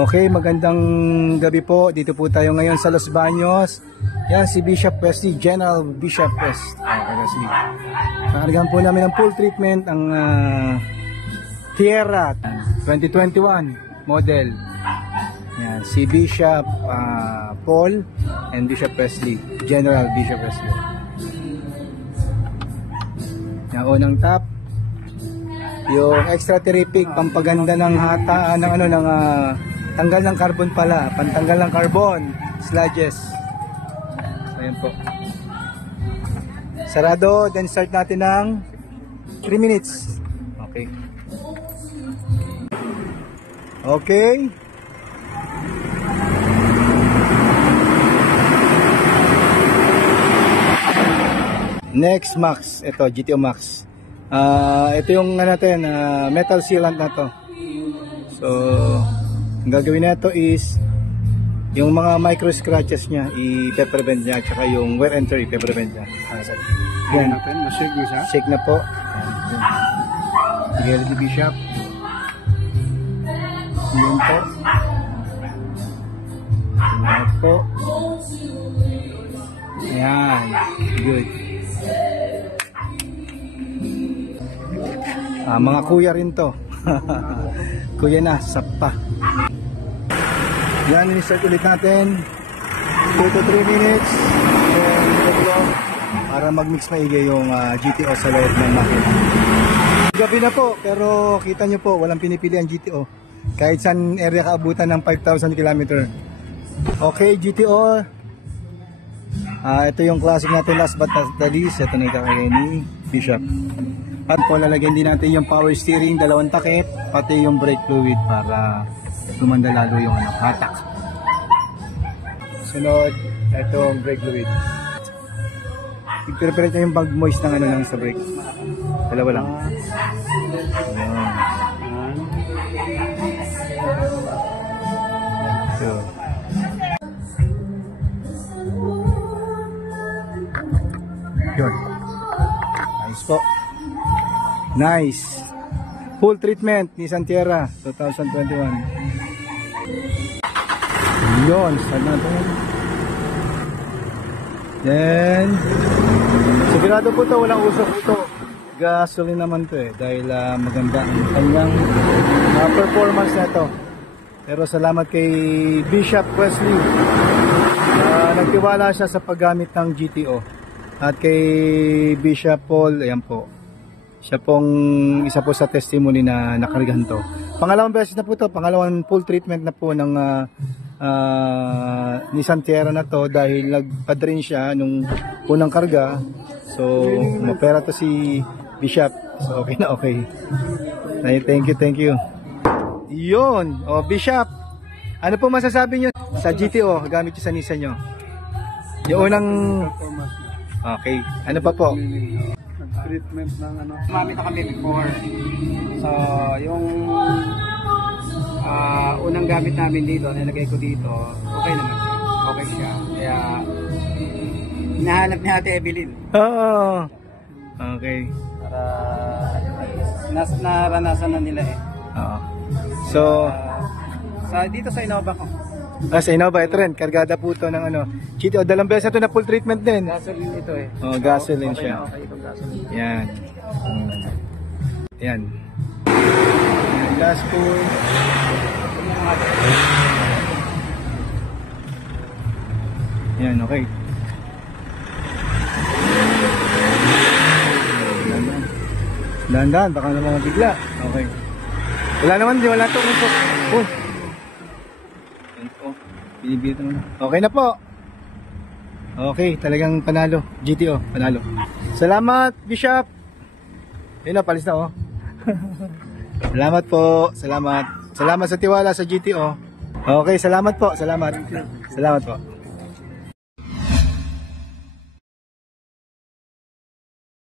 Okay, magandang gabi po. Dito po tayo ngayon sa Los Baños. Yan si Bishop Wesley, General Bishop West. Okay, nakargaan po namin ng full treatment ang Tierra 2021 model. Yan, si Bishop Paul and Bishop Wesley, General Bishop Wesley. Yan, unang top. Yung extra terrific, pampaganda ng hata, ng tanggal ng carbon pala, pantanggal ng carbon, sludges. So, ayan po. Sarado, then start natin ng 3 minutes. Okay. Okay. Next, Max. Ito, GTO Max. Ito yung natin, metal sealant na to. So, ang gagawin na ito is yung mga micro scratches niya i-prevent niya, at saka yung wear and tear i-prevent niya. Yan. Shake na siya? Shake na po. Sige, Lady Bishop. Yan po. Yan po. Yan. Good. Mga kuya rin to. Kuya na, sapa. Yan, in-start ulit natin 2 to 3 minutes para mag-mix maigi yung GTO sa loob ng makina. Gabi na po, pero kita nyo po, walang pinipili ang GTO. Kahit saan area kaabutan ng 5,000 km. Okay, GTO. Ito yung classic natin, last but not the least. Ito na yung kakagay ni Bishop. At po, lalagyan din natin yung power steering, 2 takip, pati yung brake fluid para tumanda lalo yung hatak. Sunod, ito ang brake fluid. I-prepare nyo yung pag-moist ng lang sa brake. Dalawa lang. So, yun. Nice po. Nice. Full treatment Nissan Tierra 2021. Yun, start natin. Then, sigurado po ito, walang usok ito. Gasoline naman to dahil maganda ang kanyang performance na ito. Pero salamat kay Bishop Wesley. Nagtiwala siya sa paggamit ng GTO. At kay Bishop Paul, ayan po. Siya pong isa po sa testimony na nakargahan to. Pangalawang beses na po to, pangalawang full treatment na po ng Nissan Tierra na to dahil nagpa-drain siya nung unang karga. So, mapera to si Bishop. So, okay na okay. Ay, thank you. Yun, Bishop. Ano po masasabi nyo sa GTO gamit nyo sa Nissan nyo? Yung unang... Okay, ano pa po? Treatment ng Mami ka kami before. So, yung unang gamit namin dito, nilagay ko dito, okay naman siya. Okay siya. Kaya, hinahanap ni Ate Evelyn. Oo. Okay. Para, naranasan na nila Oo. So, dito sa Innova ko. Sa Innova, ito rin, kargada po ito ng GTO. Dalawang beses ito na full treatment din. Gasoline ito Gasoline okay siya. Okay itong gasoline. Yan. Yan. Last full. Yan, okay. Dahan-dahan, baka naman mabigla. Okay. Wala naman, wala ito. Binibito na. Okay na po. Okay, talagang panalo. GTO, panalo. Salamat, Bishop. Ayun na, palis na Salamat po. Salamat sa tiwala sa GTO. Okay, salamat po. Salamat po.